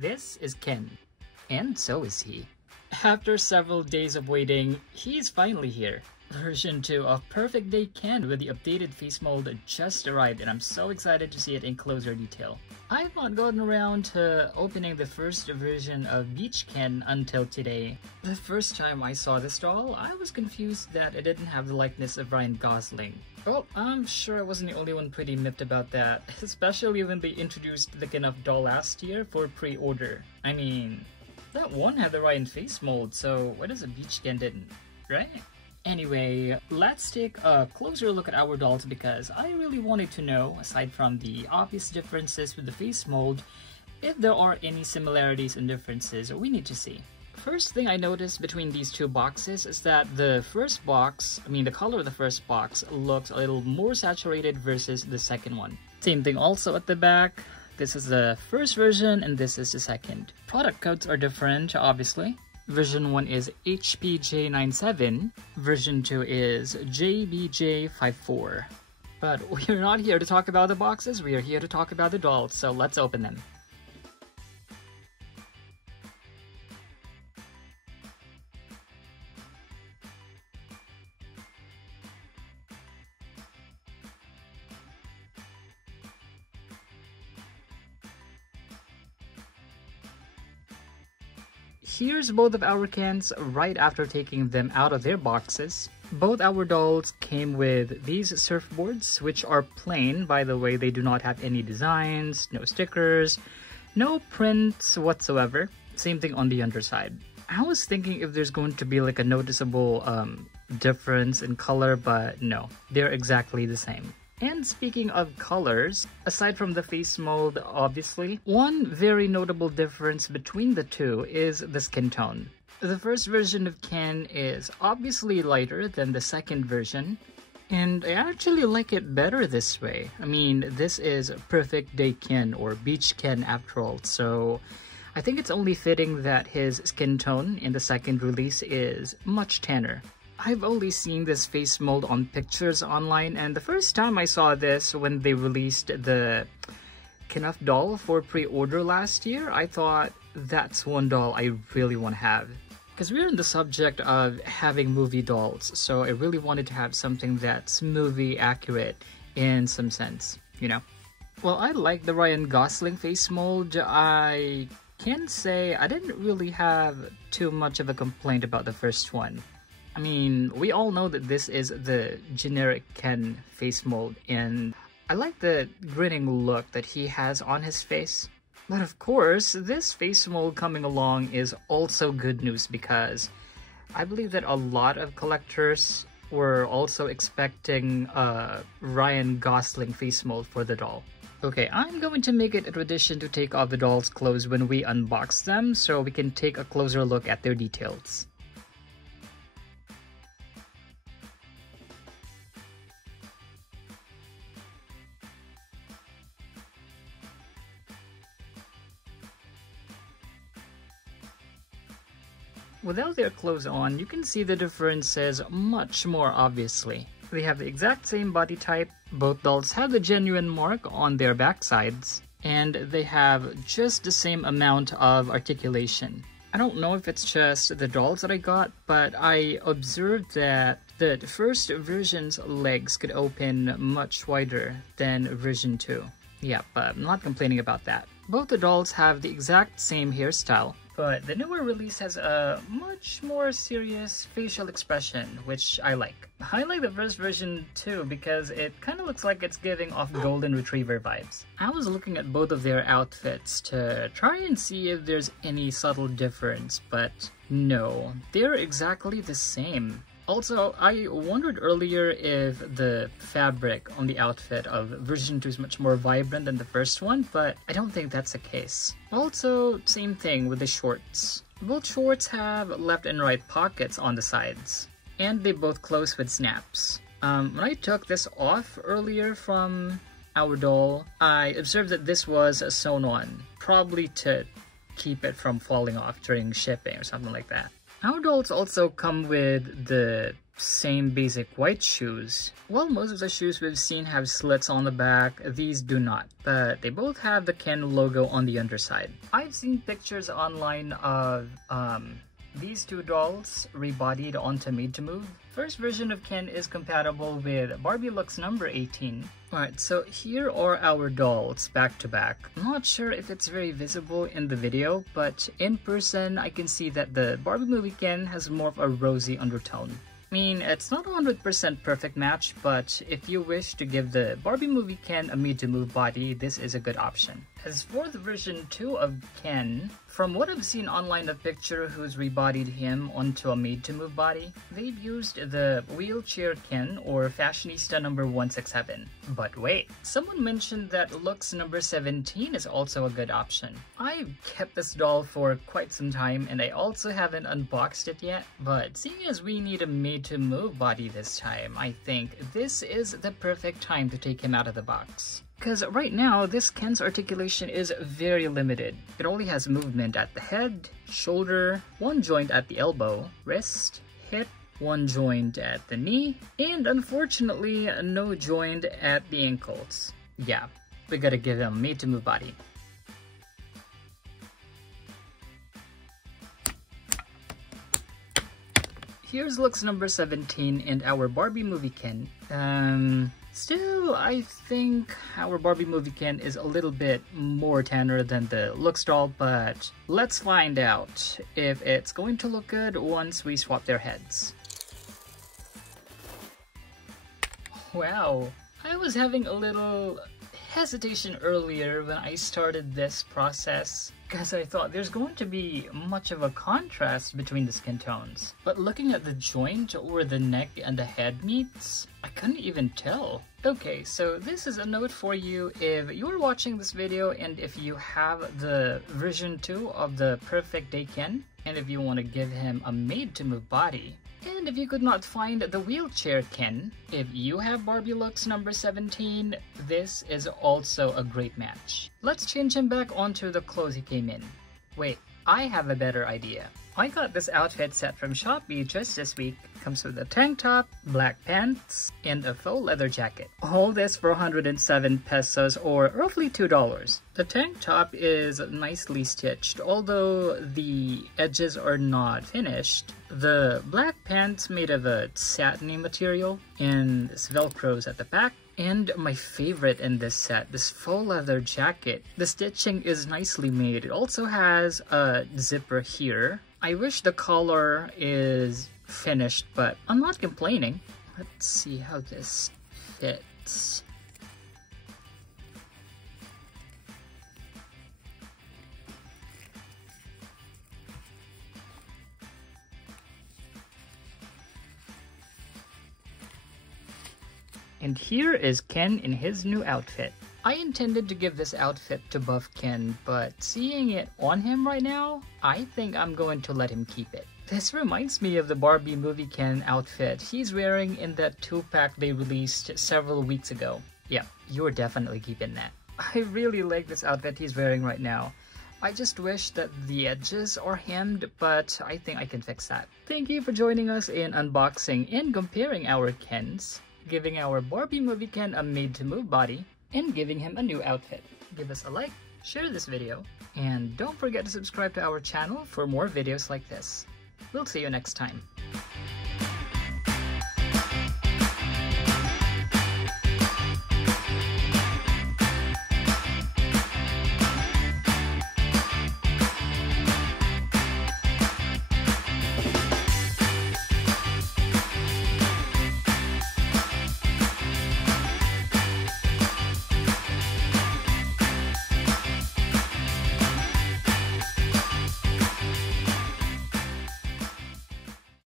This is Ken, and so is he. After several days of waiting, he's finally here. Version 2 of Perfect Day Ken with the updated face mold just arrived, and I'm so excited to see it in closer detail. I've not gotten around to opening the first version of Beach Ken until today. The first time I saw this doll, I was confused that it didn't have the likeness of Ryan Gosling. Well, I'm sure I wasn't the only one pretty miffed about that, especially when they introduced the Kenough Doll last year for pre-order. I mean, that one had the Ryan face mold, so why does a Beach Ken didn't, right? Anyway, let's take a closer look at our dolls because I really wanted to know, aside from the obvious differences with the face mold, if there are any similarities and differences we need to see. First thing I noticed between these two boxes is that the first box, the color of the first box looks a little more saturated versus the second one. Same thing also at the back. This is the first version and this is the second. Product codes are different, obviously. Version 1 is HPJ97, version 2 is JBJ54. But we're not here to talk about the boxes, we are here to talk about the dolls, so let's open them. Here's both of our Kens right after taking them out of their boxes. Both our dolls came with these surfboards, which are plain. By the way, they do not have any designs, no stickers, no prints whatsoever. Same thing on the underside. I was thinking if there's going to be like a noticeable difference in color, but no, they're exactly the same. And speaking of colors, aside from the face mold, obviously, one very notable difference between the two is the skin tone. The first version of Ken is obviously lighter than the second version, and I actually like it better this way. This is Perfect Day Ken, or Beach Ken after all, so I think it's only fitting that his skin tone in the second release is much tanner. I've only seen this face mold on pictures online, and the first time I saw this when they released the Kenough Doll for pre-order last year, I thought that's one doll I really want to have. Because we're in the subject of having movie dolls, so I really wanted to have something that's movie accurate in some sense, you know? Well, I like the Ryan Gosling face mold. I can say I didn't really have too much of a complaint about the first one. We all know that this is the generic Ken face mold, and I like the grinning look that he has on his face. But of course, this face mold coming along is also good news because I believe that a lot of collectors were also expecting a Ryan Gosling face mold for the doll. Okay, I'm going to make it a tradition to take off the doll's clothes when we unbox them so we can take a closer look at their details. Without their clothes on, you can see the differences much more obviously. They have the exact same body type, both dolls have the genuine mark on their backsides, and they have just the same amount of articulation. I don't know if it's just the dolls that I got, but I observed that the first version's legs could open much wider than version 2. Yeah, but I'm not complaining about that. Both the dolls have the exact same hairstyle, but the newer release has a much more serious facial expression, which I like. I like the first version too because it kind of looks like it's giving off golden retriever vibes. I was looking at both of their outfits to try and see if there's any subtle difference, but no, they're exactly the same. Also, I wondered earlier if the fabric on the outfit of version 2 is much more vibrant than the first one, but I don't think that's the case. Also, same thing with the shorts. Both shorts have left and right pockets on the sides, and they both close with snaps. When I took this off earlier from our doll, I observed that this was sewn on, probably to keep it from falling off during shipping or something like that. Our dolls also come with the same basic white shoes. While most of the shoes we've seen have slits on the back, these do not, but they both have the Ken logo on the underside. I've seen pictures online of these two dolls rebodied onto Made to Move. First version of Ken is compatible with Barbie Lux number 18. Alright, so here are our dolls back to back. I'm not sure if it's very visible in the video, but in person I can see that the Barbie Movie Ken has more of a rosy undertone. I mean, it's not a 100% perfect match, but if you wish to give the Barbie Movie Ken a made-to-move body, this is a good option. As for the version 2 of Ken, from what I've seen online, a picture who's rebodied him onto a made-to-move body, they've used the wheelchair Ken or fashionista number 167. But wait, someone mentioned that Lux number 17 is also a good option. I've kept this doll for quite some time and I also haven't unboxed it yet, but seeing as we need a made-to-move body this time, I think this is the perfect time to take him out of the box. Because right now, this Ken's articulation is very limited. It only has movement at the head, shoulder, one joint at the elbow, wrist, hip, one joint at the knee, and unfortunately, no joint at the ankles. Yeah, we gotta give him a made-to-move body. Here's Lux number 17 and our Barbie Movie Ken. Still, I think our Barbie Movie Ken is a little bit more tanner than the Lux doll, but let's find out if it's going to look good once we swap their heads. Wow, I was having a little hesitation earlier when I started this process because I thought there's going to be much of a contrast between the skin tones. But looking at the joint where the neck and the head meets, I couldn't even tell. Okay, so this is a note for you if you're watching this video and if you have the version 2 of the Perfect Day Ken, and if you want to give him a made-to-move body. And if you could not find the wheelchair Ken, if you have Barbie Lux number 17, this is also a great match. Let's change him back onto the clothes he came in. Wait, I have a better idea. I got this outfit set from Shopee just this week. Comes with a tank top, black pants, and a faux leather jacket. All this for 107 pesos or roughly $2. The tank top is nicely stitched, although the edges are not finished. The black pants made of a satiny material, and this velcros at the back. And my favorite in this set, this faux leather jacket. The stitching is nicely made. It also has a zipper here. I wish the collar is finished, but I'm not complaining. Let's see how this fits. And here is Ken in his new outfit. I intended to give this outfit to Buff Ken, but seeing it on him right now, I think I'm going to let him keep it. This reminds me of the Barbie Movie Ken outfit he's wearing in that 2-pack they released several weeks ago. Yeah, you're definitely keeping that. I really like this outfit he's wearing right now. I just wish that the edges are hemmed, but I think I can fix that. Thank you for joining us in unboxing and comparing our Kens, giving our Barbie Movie Ken a made-to-move body, and giving him a new outfit. Give us a like, share this video, and don't forget to subscribe to our channel for more videos like this. We'll see you next time.